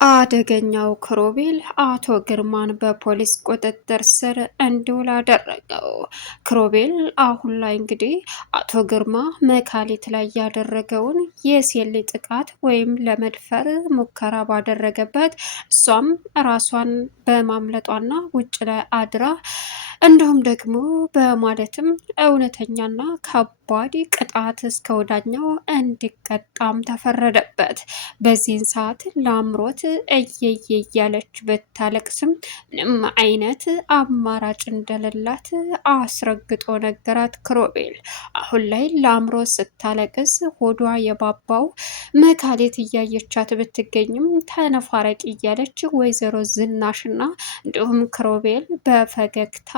አደገኛው ክሮቤል አቶ ግርማን በፖሊስ ቁጥጥር ስር እንዲውል አደረገው። ክሮቤል አሁን ላይ እንግዲህ አቶ ግርማ መካሊት ላይ ያደረገውን የሴት ልጅ ጥቃት ወይም ለመድፈር ሙከራ ባደረገበት እሷም ራሷን በማምለጧና ውጭ ላይ አድራ እንዲሁም ደግሞ በማለትም እውነተኛና ከባድ ቅጣት እስከ ወዳኛው እንዲቀጣም ተፈረደበት። በዚህን ሰዓት ለአምሮት እየየ እያለች ብታለቅስም ምንም አይነት አማራጭ እንደሌላት አስረግጦ ነገራት ክሮቤል። አሁን ላይ ለአምሮት ስታለቅስ ሆዷ የባባው መካሌት እያየቻት ብትገኝም ተነፋረቂ እያለች ወይዘሮ ዝናሽና እንዲሁም ክሮቤል በፈገግታ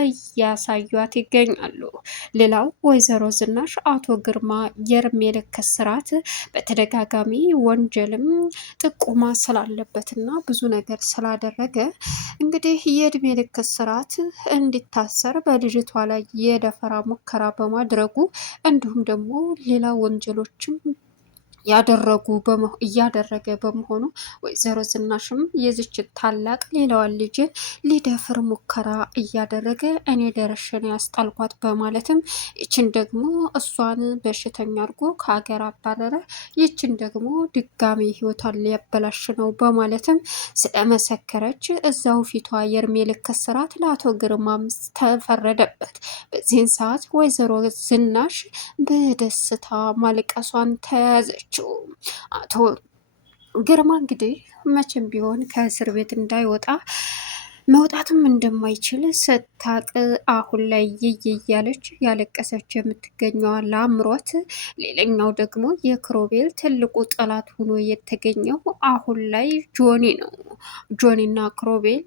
እያሳዩት ይገኛሉ። ሌላው ወይዘሮ ዝናሽ አቶ ግርማ የእድሜ ልክ እስራት በተደጋጋሚ ወንጀልም ጥቆማ ስላለበትና ብዙ ነገር ስላደረገ እንግዲህ የእድሜ ልክ እስራት እንዲታሰር በልጅቷ ላይ የደፈራ ሙከራ በማድረጉ እንዲሁም ደግሞ ሌላ ወንጀሎችም እያደረገ በመሆኑ ወይዘሮ ዝናሽም የዚች ታላቅ ሌላዋን ልጅ ሊደፍር ሙከራ እያደረገ እኔ ደረሽን ያስጣልኳት በማለትም ይችን ደግሞ እሷን በሽተኛ አድርጎ ከሀገር አባረረ፣ ይችን ደግሞ ድጋሚ ህይወቷን ሊያበላሽ ነው በማለትም ስለመሰከረች እዛው ፊቷ የእድሜ ልክ እስራት ለአቶ ግርማም ተፈረደበት። በዚህን ሰዓት ወይዘሮ ዝናሽ በደስታ ማልቀሷን ተያዘችው። አቶ ግርማ እንግዲህ መቼም ቢሆን ከእስር ቤት እንዳይወጣ መውጣትም እንደማይችል ስታቅ አሁን ላይ እያለች ያለቀሰች የምትገኘዋ ለአምሮት፣ ሌላኛው ደግሞ የክሮቤል ትልቁ ጠላት ሆኖ የተገኘው አሁን ላይ ጆኒ ነው። ጆኒና ክሮቤል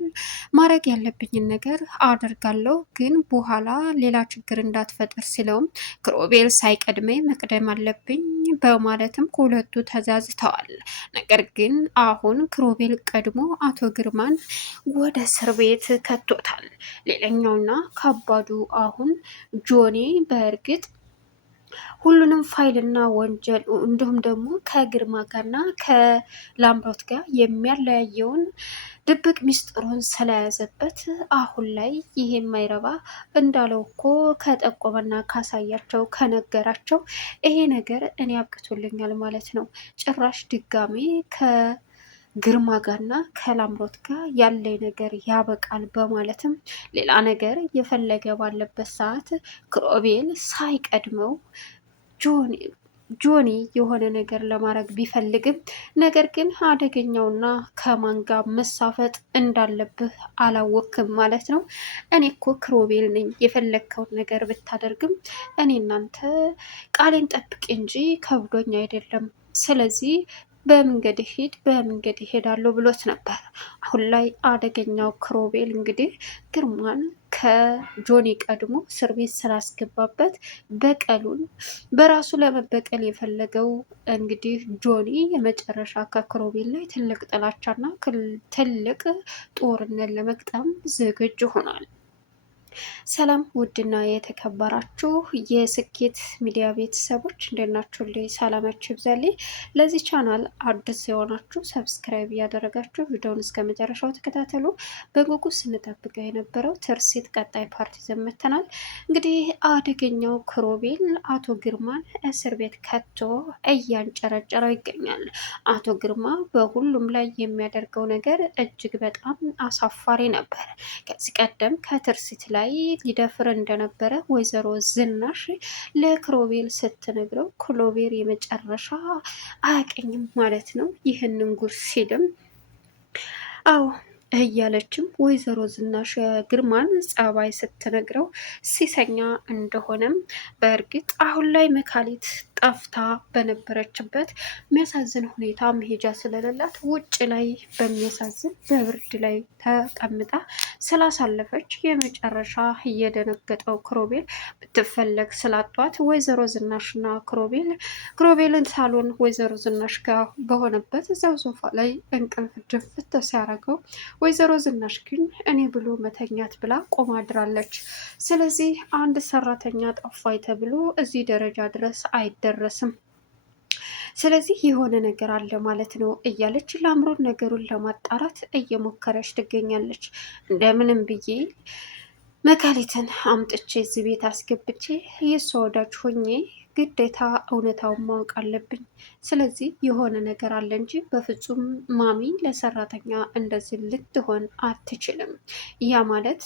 ማድረግ ያለብኝን ነገር አደርጋለሁ፣ ግን በኋላ ሌላ ችግር እንዳትፈጥር ሲለውም ክሮቤል ሳይቀድመኝ መቅደም አለብኝ በማለትም ከሁለቱ ተዛዝተዋል። ነገር ግን አሁን ክሮቤል ቀድሞ አቶ ግርማን ወደ እስር ቤት ከቶታል። ሌላኛውና ከባዱ አሁን ጆኒ በእርግጥ ሁሉንም ፋይልና ወንጀል እንዲሁም ደግሞ ከግርማ ጋርና ከላምሮት ጋር የሚያለያየውን ድብቅ ሚስጥሩን ስለያዘበት አሁን ላይ ይሄ የማይረባ እንዳለው እኮ ከጠቆመና ካሳያቸው ከነገራቸው ይሄ ነገር እኔ አብቅቶልኛል ማለት ነው፣ ጭራሽ ድጋሜ ግርማ ጋርና ከላምሮት ጋር ያለኝ ነገር ያበቃል በማለትም ሌላ ነገር የፈለገ ባለበት ሰዓት ክሮቤል ሳይቀድመው ጆኒ የሆነ ነገር ለማድረግ ቢፈልግም ነገር ግን አደገኛውና ከማን ጋር መሳፈጥ እንዳለብህ አላወክም ማለት ነው። እኔ እኮ ክሮቤል ነኝ፣ የፈለግከውን ነገር ብታደርግም እኔ እናንተ ቃሌን ጠብቅ እንጂ ከብዶኝ አይደለም። ስለዚህ በመንገድ ሂድ፣ በመንገድ ይሄዳለሁ ብሎት ነበር። አሁን ላይ አደገኛው ክሮቤል እንግዲህ ግርማን ከጆኒ ቀድሞ እስር ቤት ስላስገባበት በቀሉን በራሱ ለመበቀል የፈለገው እንግዲህ ጆኒ የመጨረሻ ከክሮቤል ላይ ትልቅ ጥላቻና ትልቅ ጦርነት ለመግጠም ዝግጁ ሆኗል። ሰላም ውድና የተከበራችሁ የስኬት ሚዲያ ቤተሰቦች እንደናችሁ ላይ ሰላማችሁ ይብዛልኝ። ለዚህ ቻናል አዲስ የሆናችሁ ሰብስክራይብ እያደረጋችሁ ቪዲዮውን እስከ መጨረሻው ተከታተሉ። በጉጉት ስንጠብቀው የነበረው ትርሲት ቀጣይ ፓርቲ ዘመተናል። እንግዲህ አደገኛው ክሮቤል አቶ ግርማን እስር ቤት ከቶ እያንጨረጨረው ይገኛል። አቶ ግርማ በሁሉም ላይ የሚያደርገው ነገር እጅግ በጣም አሳፋሪ ነበር። ከዚህ ቀደም ከትርሲት ላይ ሊደፍር እንደነበረ ወይዘሮ ዝናሽ ለክሮቤል ስትነግረው ክሮቤል የመጨረሻ አያቀኝም ማለት ነው። ይህንን ጉር ሲልም አዎ እያለችም ወይዘሮ ዝናሽ ግርማን ጸባይ ስትነግረው ሲሰኛ እንደሆነም በእርግጥ አሁን ላይ መካሊት ጠፍታ በነበረችበት የሚያሳዝን ሁኔታ መሄጃ ስለሌላት ውጭ ላይ በሚያሳዝን በብርድ ላይ ተቀምጣ ስላሳለፈች የመጨረሻ እየደነገጠው ክሮቤል ብትፈለግ ስላጧት ወይዘሮ ዝናሽና ክሮቤልን ሳሎን ወይዘሮ ዝናሽ ጋር በሆነበት እዛው ሶፋ ላይ እንቅልፍ ድፍት ሲያደርገው ወይዘሮ ዝናሽ ግን እኔ ብሎ መተኛት ብላ ቆማ አድራለች። ስለዚህ አንድ ሰራተኛ ጠፋይ ተብሎ እዚህ ደረጃ ድረስ አይደረስም። ስለዚህ የሆነ ነገር አለ ማለት ነው እያለች ለአምሮት ነገሩን ለማጣራት እየሞከረች ትገኛለች። እንደምንም ብዬ መካሊትን አምጥቼ እዚህ ቤት አስገብቼ የእሷ ወዳጅ ሆኜ ግዴታ እውነታውን ማወቅ አለብኝ። ስለዚህ የሆነ ነገር አለ እንጂ በፍጹም ማሚ ለሰራተኛ እንደዚህ ልትሆን አትችልም። ያ ማለት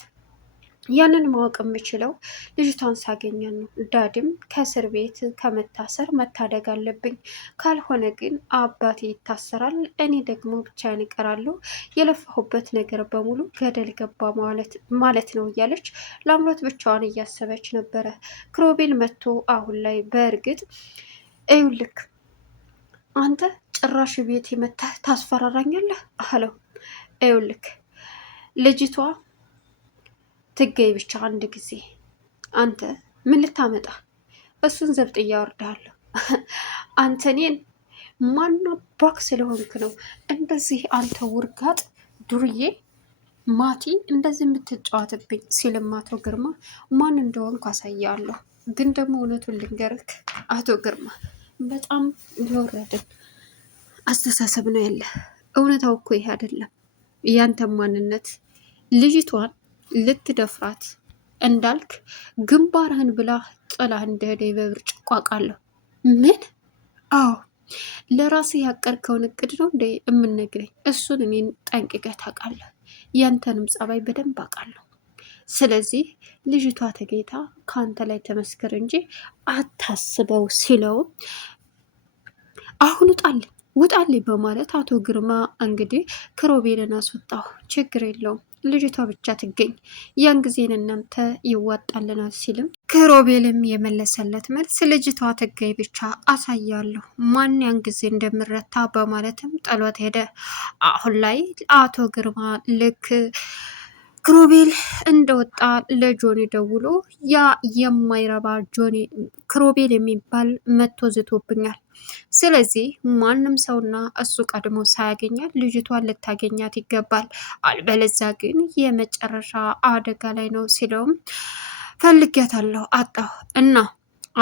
ያንን ማወቅ የምችለው ልጅቷን ሳገኛት ነው። ዳድም ከእስር ቤት ከመታሰር መታደግ አለብኝ። ካልሆነ ግን አባቴ ይታሰራል፣ እኔ ደግሞ ብቻዬን እቀራለሁ። የለፋሁበት ነገር በሙሉ ገደል ገባ ማለት ነው እያለች ለአምሮት ብቻዋን እያሰበች ነበረ። ክሮቤል መጥቶ አሁን ላይ በእርግጥ እዩልክ አንተ ጭራሽ ቤት የመታህ ታስፈራራኛለህ አለው። እዩልክ ልጅቷ ትገይ ብቻ አንድ ጊዜ አንተ ምን ልታመጣ? እሱን ዘብጥ እያወርዳለሁ። አንተ እኔን ማናባክ ስለሆንክ ነው እንደዚህ አንተ ውርጋጥ ዱርዬ ማቲ እንደዚህ የምትጫወትብኝ ሲልም አቶ ግርማ ማን እንደሆንኩ አሳያለሁ። ግን ደግሞ እውነቱን ልንገርክ አቶ ግርማ በጣም የወረድን አስተሳሰብ ነው ያለ። እውነታው እኮ ይሄ አይደለም። ያንተ ማንነት ልጅቷን ልትደፍራት እንዳልክ ግንባርህን ብላ ጥላህ እንደሄደ በብርጭቆ አውቃለሁ። ምን? አዎ ለራስህ ያቀርከውን እቅድ ነው እንደ የምነግረኝ? እሱን እኔን ጠንቅቀህ ታውቃለህ። ያንተንም ጸባይ በደንብ አውቃለሁ። ስለዚህ ልጅቷ ተገኝታ ከአንተ ላይ ተመስክር እንጂ አታስበው ሲለው አሁን ውጣልኝ በማለት አቶ ግርማ እንግዲህ ክሮቤልን አስወጣው። ችግር የለውም ልጅቷ ብቻ ትገኝ፣ ያን ጊዜን እናንተ ይዋጣልናል ሲልም ክሮቤልም የመለሰለት መልስ ልጅቷ ትገኝ ብቻ አሳያለሁ ማን ያን ጊዜ እንደምረታ በማለትም ጥሎት ሄደ። አሁን ላይ አቶ ግርማ ልክ ክሮቤል እንደወጣ ለጆኒ ደውሎ ያ የማይረባ ጆኒ ክሮቤል የሚባል መጥቶ ዝቶብኛል። ስለዚህ ማንም ሰውና እሱ ቀድሞ ሳያገኛት ልጅቷን ልታገኛት ይገባል፣ አልበለዛ ግን የመጨረሻ አደጋ ላይ ነው ሲለውም ፈልጊያታለሁ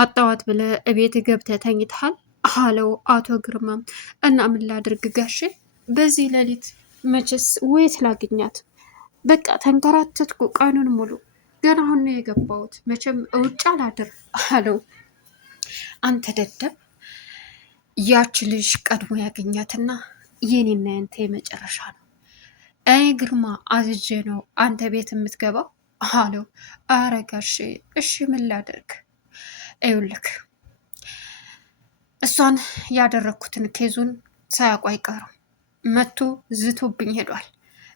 አጣዋት ብለ እቤት ገብተህ ተኝተሃል አለው አቶ ግርማም። እና ምን ላድርግ ጋሼ በዚህ ሌሊት መቼስ ወየት ላግኛት? በቃ ተንከራተትኩ ቀኑን ሙሉ ገና አሁን ነው የገባሁት፣ መቼም ውጭ አላድር አለው። አንተ ደደብ ያች ልጅ ቀድሞ ያገኛትና የኔና ያንተ የመጨረሻ ነው። እኔ ግርማ አዝጄ ነው አንተ ቤት የምትገባው አለው። አረ ጋሼ እሺ ምን ላደርግ? ይኸውልህ እሷን ያደረግኩትን ኬዙን ሳያውቁ አይቀሩም። መቶ ዝቶብኝ ሄዷል።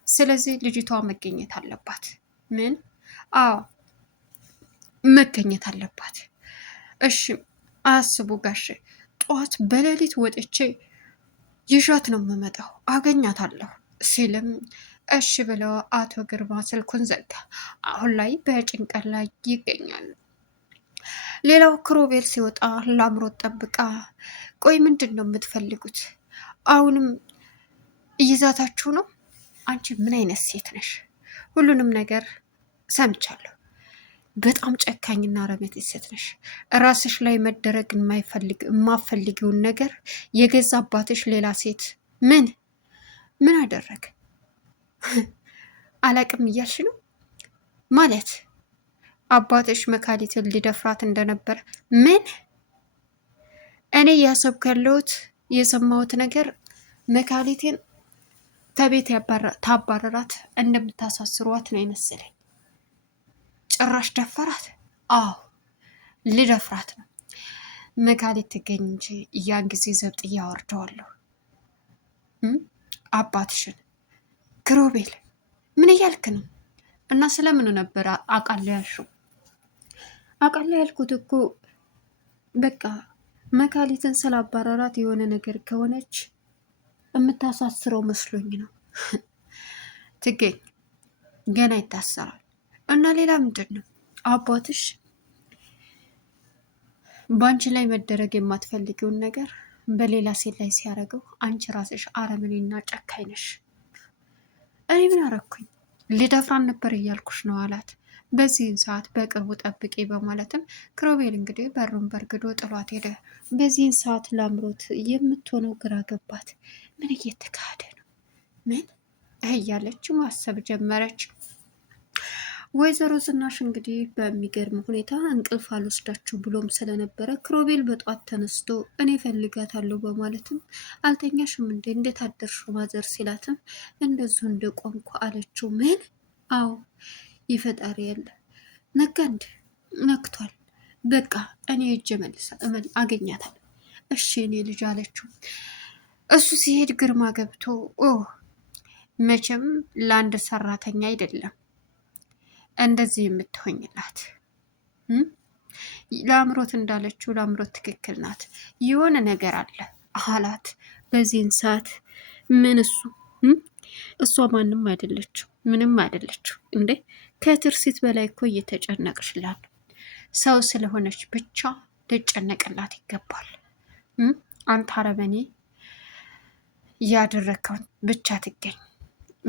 ስለዚህ ልጅቷ መገኘት አለባት። ምን? አዎ መገኘት አለባት። እሺ አያስቡ ጋሼ ጠዋት በሌሊት ወጥቼ ይዣት ነው የምመጣው፣ አገኛታለሁ ሲልም እሺ ብለው አቶ ግርማ ስልኩን ዘጋ። አሁን ላይ በጭንቀት ላይ ይገኛሉ። ሌላው ክሮቤል ሲወጣ ላምሮት ጠብቃ ቆይ ምንድን ነው የምትፈልጉት? አሁንም እይዛታችሁ ነው? አንቺ ምን አይነት ሴት ነሽ? ሁሉንም ነገር ሰምቻለሁ። በጣም ጨካኝና ረመቴ ሴት ነሽ። ራስሽ ላይ መደረግ የማፈልጊውን ነገር የገዛ አባትሽ ሌላ ሴት ምን አደረግ አላቅም እያልሽ ነው ማለት? አባትሽ መካሊትን ሊደፍራት እንደነበር ምን? እኔ እያሰብኩ ያለሁት የሰማሁት ነገር መካሊትን ከቤት ታባረራት እንደምታሳስሯት ነው የመሰለኝ። ጭራሽ ደፈራት? አዎ ልደፍራት ነው። መካሊት ትገኝ እንጂ ያን ጊዜ ዘብጥ እያወርደዋለሁ። አባትሽን ክሮቤል ምን እያልክ ነው? እና ስለምኑ ነበር አውቃለሁ ያልሽው? አውቃለሁ ያልኩት እኮ በቃ መካሊትን ስላባረራት የሆነ ነገር ከሆነች የምታሳስረው መስሎኝ ነው። ትገኝ ገና ይታሰራል። እና ሌላ ምንድን ነው? አባትሽ በአንቺ ላይ መደረግ የማትፈልጊውን ነገር በሌላ ሴት ላይ ሲያደርገው አንቺ ራስሽ አረመኔና ጨካኝ ነሽ። እኔ ምን አረኩኝ? ሊደፍራን ነበር እያልኩሽ ነው አላት። በዚህን ሰዓት በቅርቡ ጠብቄ በማለትም ክሮቤል እንግዲህ በሩን በርግዶ ጥሏት ሄደ። በዚህን ሰዓት ላምሮት የምትሆነው ግራ ገባት። ምን እየተካሄደ ነው? ምን እያለች ማሰብ ጀመረች። ወይዘሮ ዝናሽ እንግዲህ በሚገርም ሁኔታ እንቅልፍ አልወስዳችሁ ብሎም ስለነበረ ክሮቤል በጧት ተነስቶ እኔ ፈልጋታለሁ በማለትም አልተኛሽም እንዴ እንዴት አደርሽ ማዘር ሲላትም እንደዚሁ እንደቆምኩ አለችው። ምን? አዎ ይፈጣሪ ያለ ነጋ እንደ ነክቷል። በቃ እኔ እጅ አገኛታል። እሺ እኔ ልጅ አለችው። እሱ ሲሄድ ግርማ ገብቶ መቼም ለአንድ ሰራተኛ አይደለም እንደዚህ የምትሆኝላት ለአምሮት እንዳለችው ለአምሮት ትክክል ናት። የሆነ ነገር አለ አላት። በዚህን ሰዓት ምን እሷ ማንም አይደለችው ምንም አይደለችው እንዴ ከትርሲት በላይ እኮ እየተጨነቅሽላል። ሰው ስለሆነች ብቻ ልጨነቅላት ይገባል። አንተ አረመኔ ያደረግከውን ብቻ ትገኝ።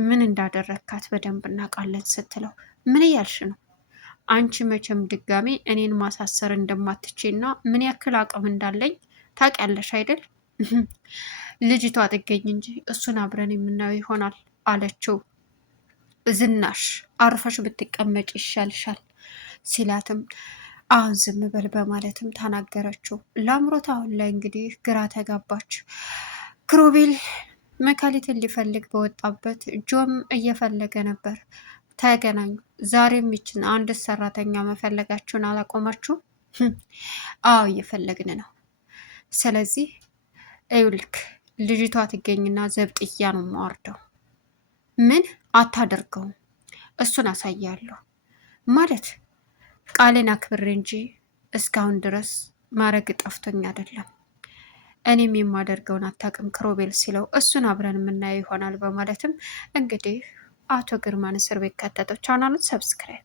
ምን እንዳደረግካት በደንብ እናውቃለን ስትለው ምን እያልሽ ነው? አንቺ መቼም ድጋሜ እኔን ማሳሰር እንደማትችና ምን ያክል አቅም እንዳለኝ ታውቂያለሽ አይደል? ልጅቷ ትገኝ እንጂ እሱን አብረን የምናየው ይሆናል አለችው። ዝናሽ አርፈሽ ብትቀመጭ ይሻልሻል ሲላትም አሁን ዝም በል በማለትም ተናገረችው። ለአምሮት አሁን ላይ እንግዲህ ግራ ተጋባች። ክሮቤል መካሊትን ሊፈልግ በወጣበት ጆም እየፈለገ ነበር። ተገናኙ። ዛሬም ይችን አንድ ሰራተኛ መፈለጋችሁን አላቆማችሁም? አዎ እየፈለግን ነው። ስለዚህ ይኸውልህ ልጅቷ ትገኝና ዘብጥያ ነው የማወርደው። ምን አታደርገውም? እሱን አሳያለሁ ማለት ቃሌን አክብሬ እንጂ እስካሁን ድረስ ማድረግ ጠፍቶኝ አይደለም። እኔም የማደርገውን አታውቅም ክሮቤል ሲለው እሱን አብረን የምናየው ይሆናል በማለትም እንግዲህ አቶ ግርማን እስር ቤት ከተተው። ቻናሉን ሰብስክራይብ